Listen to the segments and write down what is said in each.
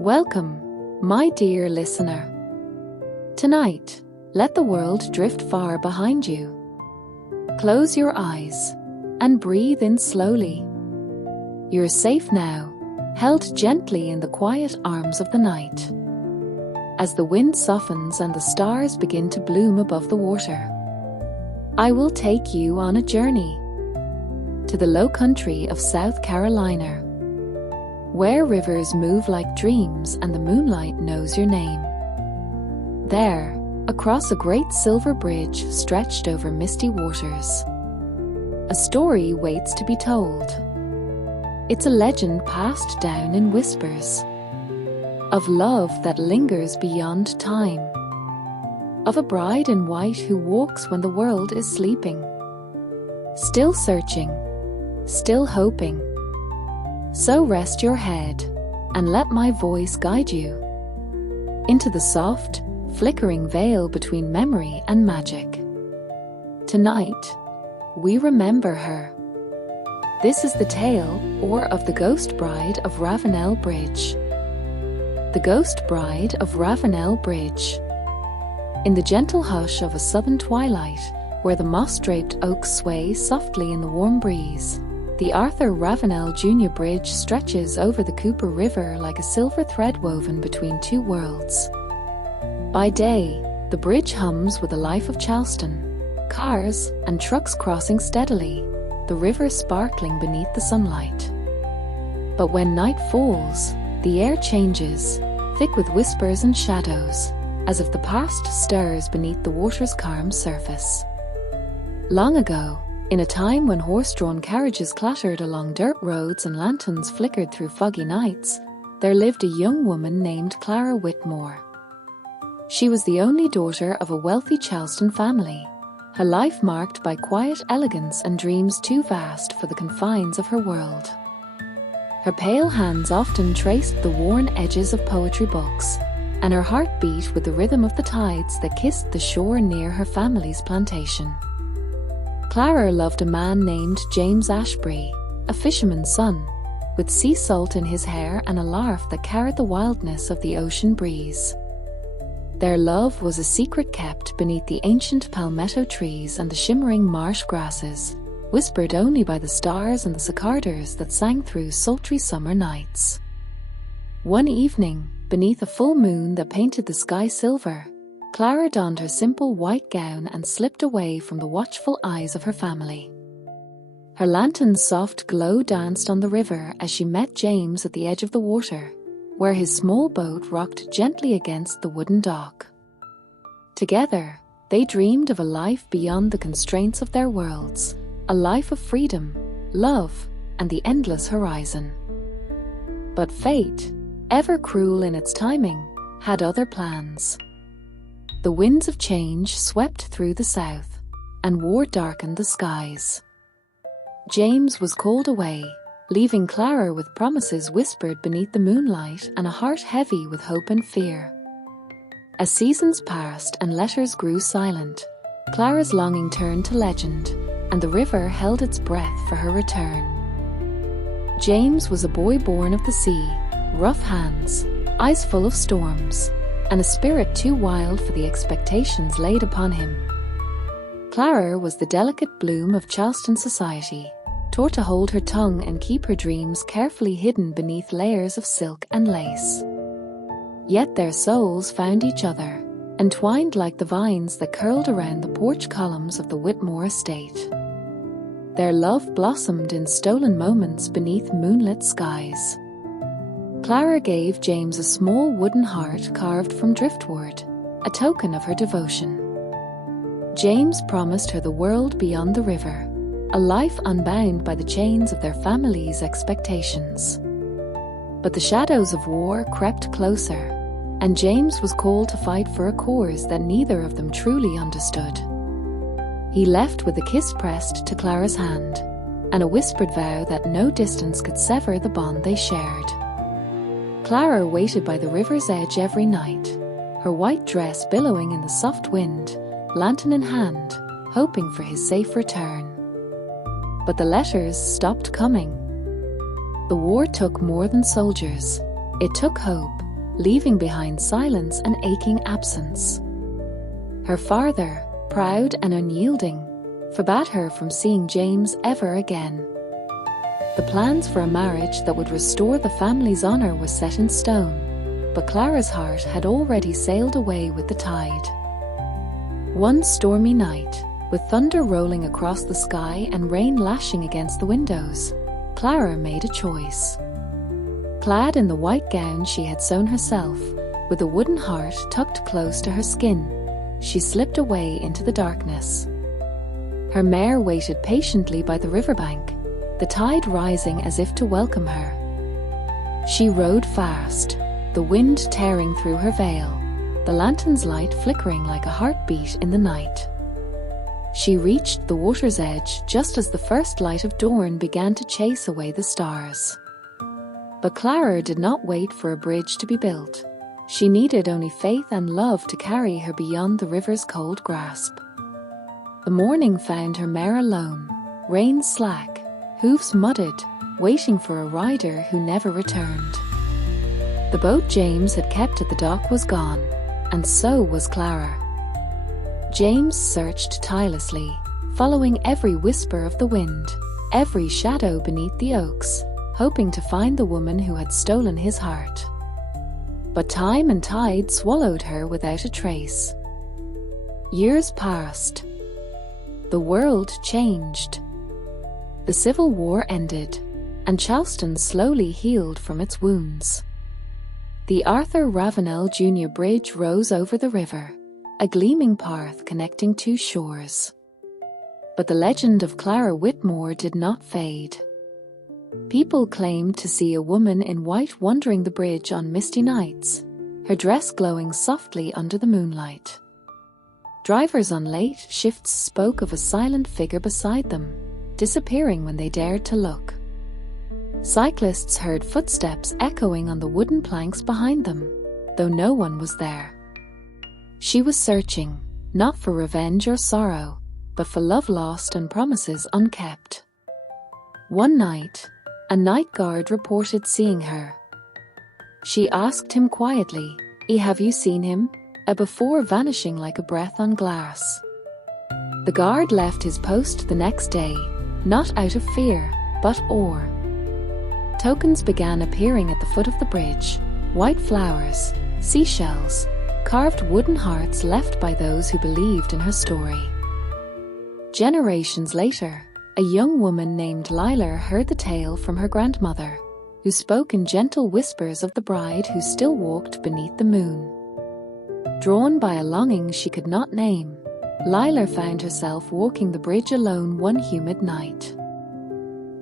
Welcome, my dear listener. Tonight, let the world drift far behind you. Close your eyes and breathe in slowly. You're safe now, held gently in the quiet arms of the night. As the wind softens and the stars begin to bloom above the water, I will take you on a journey to the low country of South Carolina, where rivers move like dreams and the moonlight knows your name. There, across a great silver bridge stretched over misty waters, a story waits to be told. It's a legend passed down in whispers, of love that lingers beyond time, of a bride in white who walks when the world is sleeping, still searching, still hoping. So rest your head and let my voice guide you into the soft, flickering veil between memory and magic. Tonight, we remember her. This is the tale of the ghostbride of Ravenelebridge. The ghostbride of Ravenelebridge. In the gentle hush of a southern twilight, where the moss-draped oaks sway softly in the warm breeze, the Arthur Ravenel Jr. Bridge stretches over the Cooper River like a silver thread woven between two worlds. By day, the bridge hums with the life of Charleston, cars and trucks crossing steadily, the river sparkling beneath the sunlight. But when night falls, the air changes, thick with whispers and shadows, as if the past stirs beneath the water's calm surface. Long ago, in a time when horse-drawn carriages clattered along dirt roads and lanterns flickered through foggy nights, there lived a young woman named Clara Whitmore. She was the only daughter of a wealthy Charleston family, her life marked by quiet elegance and dreams too vast for the confines of her world. Her pale hands often traced the worn edges of poetry books, and her heart beat with the rhythm of the tides that kissed the shore near her family's plantation. Clara loved a man named James Ashbury, a fisherman's son, with sea salt in his hair and a laugh that carried the wildness of the ocean breeze. Their love was a secret kept beneath the ancient palmetto trees and the shimmering marsh grasses, whispered only by the stars and the cicadas that sang through sultry summer nights. One evening, beneath a full moon that painted the sky silver, Clara donned her simple white gown and slipped away from the watchful eyes of her family. Her lantern's soft glow danced on the river as she met James at the edge of the water, where his small boat rocked gently against the wooden dock. Together, they dreamed of a life beyond the constraints of their worlds, a life of freedom, love, and the endless horizon. But fate, ever cruel in its timing, had other plans. The winds of change swept through the south, and war darkened the skies. James was called away, leaving Clara with promises whispered beneath the moonlight and a heart heavy with hope and fear. As seasons passed and letters grew silent, Clara's longing turned to legend, and the river held its breath for her return. James was a boy born of the sea, rough hands, eyes full of storms, and a spirit too wild for the expectations laid upon him. Clara was the delicate bloom of Charleston society, taught to hold her tongue and keep her dreams carefully hidden beneath layers of silk and lace. Yet their souls found each other, entwined like the vines that curled around the porch columns of the Whitmore estate. Their love blossomed in stolen moments beneath moonlit skies. Clara gave James a small wooden heart carved from driftwood, a token of her devotion. James promised her the world beyond the river, a life unbound by the chains of their family's expectations. But the shadows of war crept closer, and James was called to fight for a cause that neither of them truly understood. He left with a kiss pressed to Clara's hand, and a whispered vow that no distance could sever the bond they shared. Clara waited by the river's edge every night, her white dress billowing in the soft wind, lantern in hand, hoping for his safe return. But the letters stopped coming. The war took more than soldiers. It took hope, leaving behind silence and aching absence. Her father, proud and unyielding, forbade her from seeing James ever again. The plans for a marriage that would restore the family's honor was set in stone, but Clara's heart had already sailed away with the tide. One stormy night, with thunder rolling across the sky and rain lashing against the windows, Clara made a choice. Clad in the white gown she had sewn herself, with a wooden heart tucked close to her skin, she slipped away into the darkness. Her mare waited patiently by the riverbank, the tide rising as if to welcome her. She rode fast, the wind tearing through her veil, the lantern's light flickering like a heartbeat in the night. She reached the water's edge just as the first light of dawn began to chase away the stars. But Clara did not wait for a bridge to be built. She needed only faith and love to carry her beyond the river's cold grasp. The morning found her mare alone, reins slack, hooves mudded, waiting for a rider who never returned. The boat James had kept at the dock was gone, and so was Clara. James searched tirelessly, following every whisper of the wind, every shadow beneath the oaks, hoping to find the woman who had stolen his heart. But time and tide swallowed her without a trace. Years passed. The world changed. The Civil War ended, and Charleston slowly healed from its wounds. The Arthur Ravenel Jr. Bridge rose over the river, a gleaming path connecting two shores. But the legend of Clara Whitmore did not fade. People claimed to see a woman in white wandering the bridge on misty nights, her dress glowing softly under the moonlight. Drivers on late shifts spoke of a silent figure beside them, disappearing when they dared to look. Cyclists heard footsteps echoing on the wooden planks behind them, though no one was there. She was searching, not for revenge or sorrow, but for love lost and promises unkept. One night, a night guard reported seeing her. She asked him quietly, "Have you seen him?" before vanishing like a breath on glass. The guard left his post the next day, not out of fear, but awe. Tokens began appearing at the foot of the bridge, white flowers, seashells, carved wooden hearts left by those who believed in her story. Generations later, a young woman named Lila heard the tale from her grandmother, who spoke in gentle whispers of the bride who still walked beneath the moon. Drawn by a longing she could not name, Lila found herself walking the bridge alone one humid night.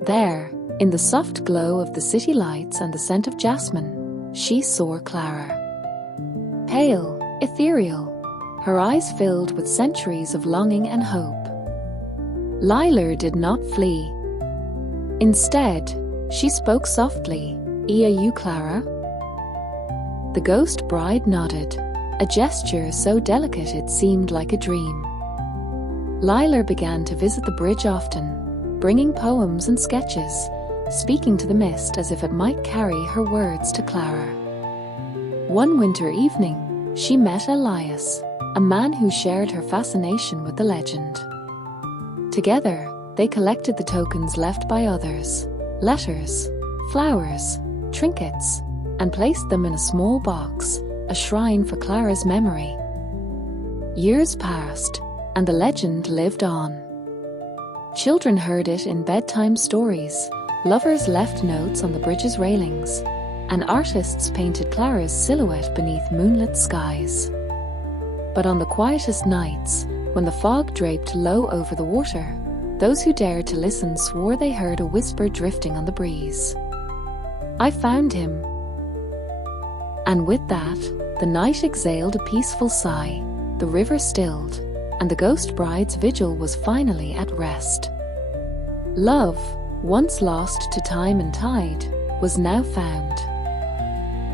There, in the soft glow of the city lights and the scent of jasmine, she saw Clara. Pale, ethereal, her eyes filled with centuries of longing and hope. Lila did not flee. Instead, she spoke softly, "Are you Clara?" The ghost bride nodded, a gesture so delicate it seemed like a dream. Lila began to visit the bridge often, bringing poems and sketches, speaking to the mist as if it might carry her words to Clara. One winter evening, she met Elias, a man who shared her fascination with the legend. Together, they collected the tokens left by others, letters, flowers, trinkets, and placed them in a small box, a shrine for Clara's memory. Years passed, and the legend lived on. Children heard it in bedtime stories, lovers left notes on the bridge's railings, and artists painted Clara's silhouette beneath moonlit skies. But on the quietest nights, when the fog draped low over the water, those who dared to listen swore they heard a whisper drifting on the breeze. "I found him." And with that, the night exhaled a peaceful sigh, the river stilled, and the ghost bride's vigil was finally at rest. Love, once lost to time and tide, was now found.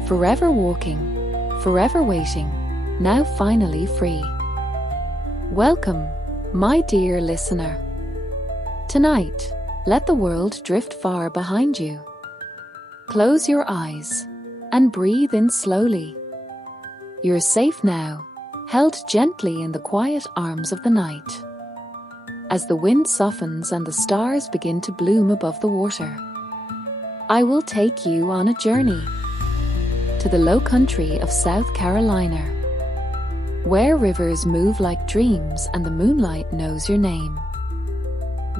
Forever walking, forever waiting, now finally free. Welcome, my dear listener. Tonight, let the world drift far behind you. Close your eyes and breathe in slowly. You're safe now, held gently in the quiet arms of the night. As the wind softens and the stars begin to bloom above the water, I will take you on a journey to the low country of South Carolina, where rivers move like dreams and the moonlight knows your name.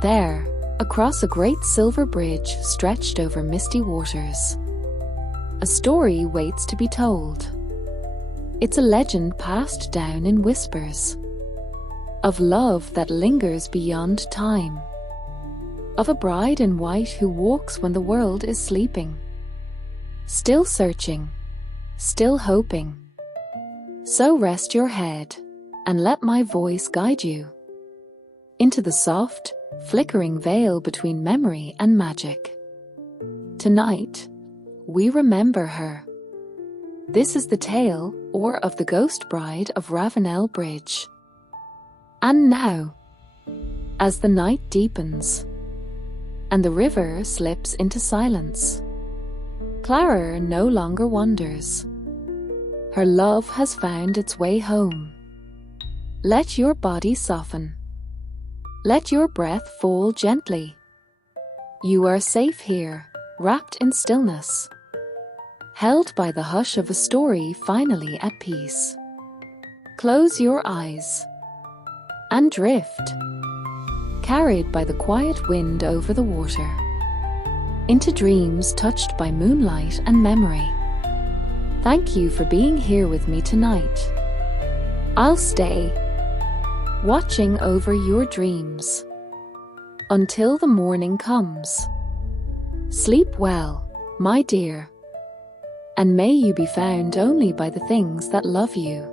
There, across a great silver bridge stretched over misty waters, a story waits to be told. It's a legend passed down in whispers, of love that lingers beyond time, of a bride in white who walks when the world is sleeping, still searching, still hoping. So rest your head and let my voice guide you into the soft, flickering veil between memory and magic. Tonight, we remember her. This is the tale of the ghostbride of Ravenelebridge. And now, as the night deepens and the river slips into silence, Clara no longer wanders. Her love has found its way home. Let your body soften. Let your breath fall gently. You are safe here, wrapped in stillness, held by the hush of a story finally at peace. Close your eyes and drift, carried by the quiet wind over the water, into dreams touched by moonlight and memory. Thank you for being here with me tonight. I'll stay, watching over your dreams until the morning comes. Sleep well, my dear, and may you be found only by the things that love you.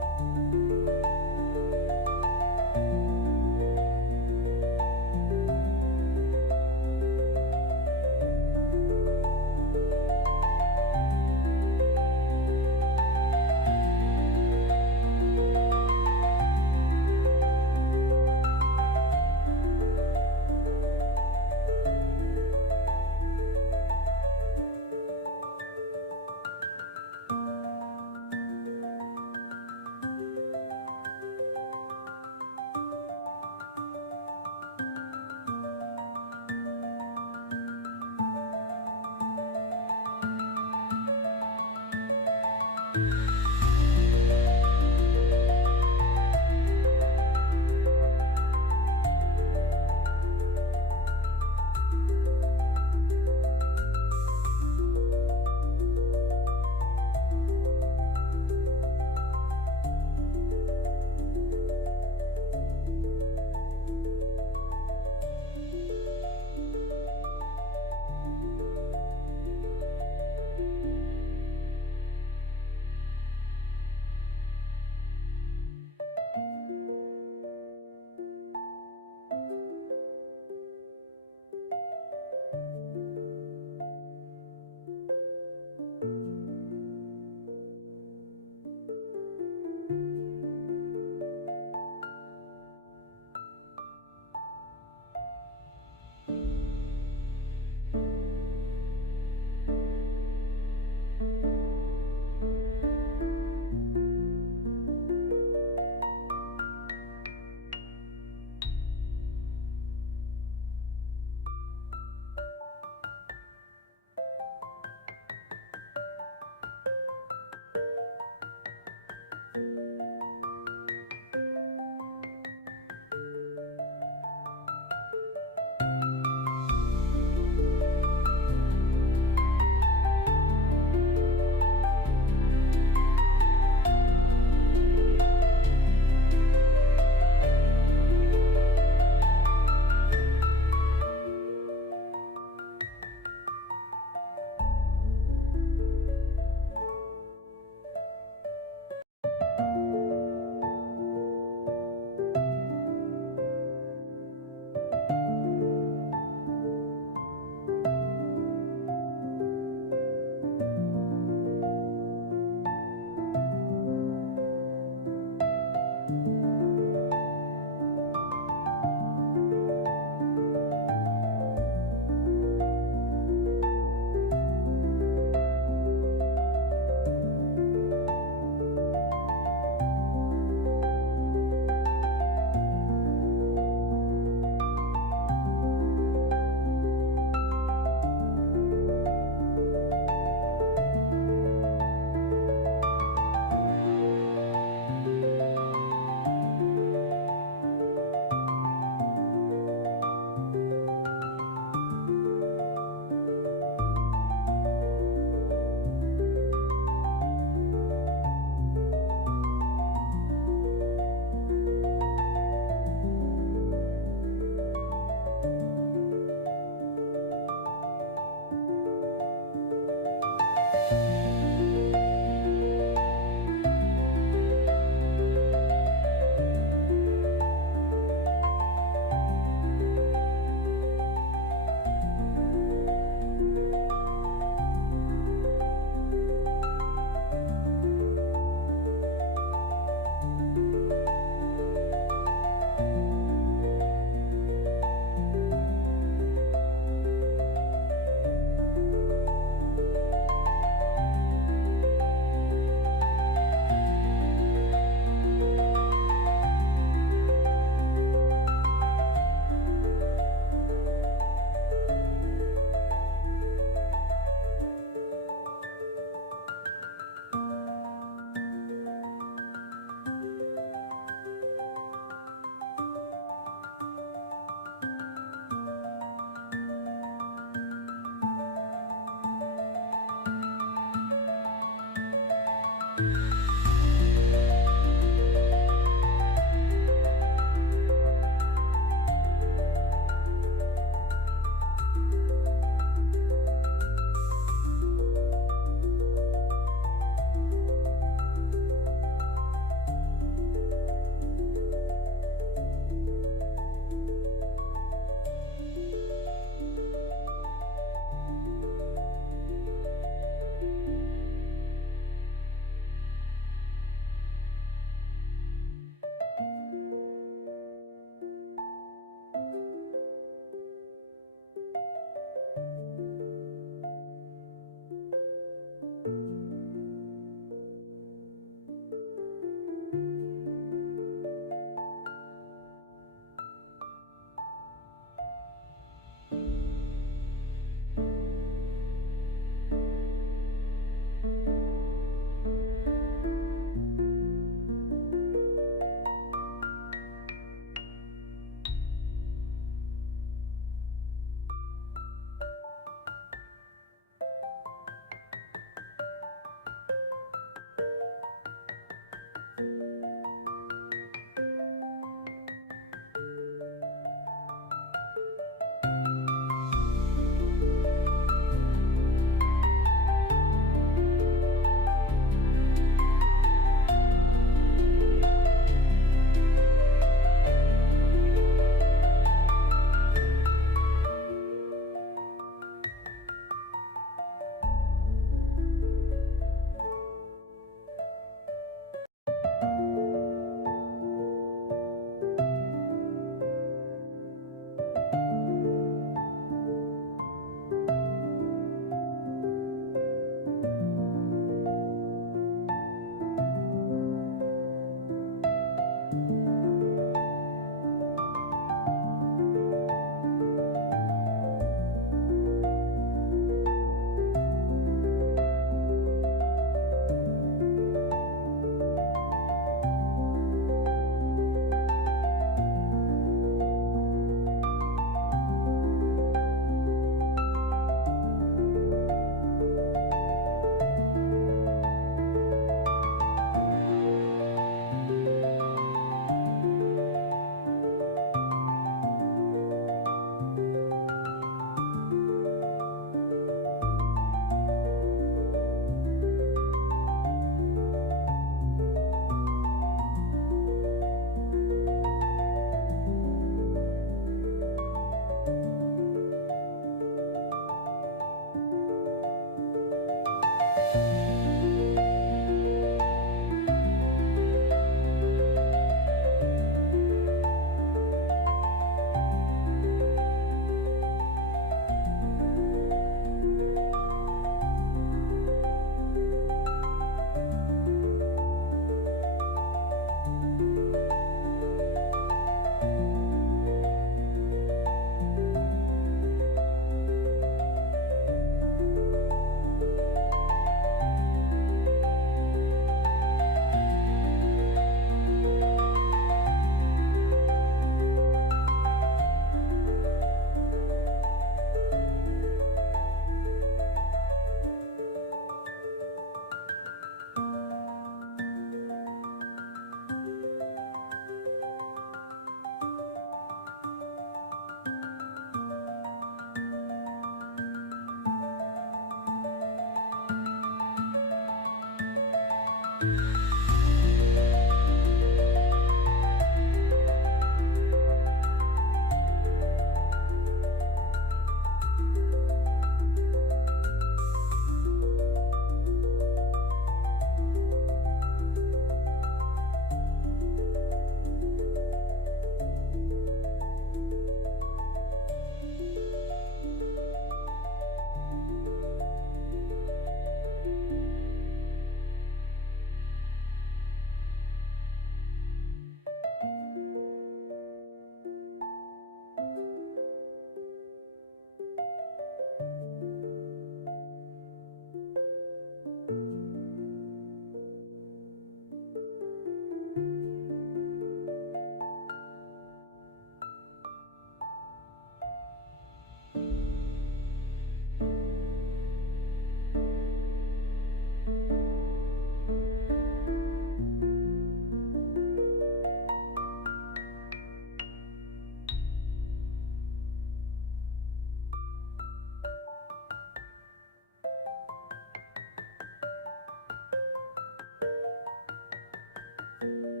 you.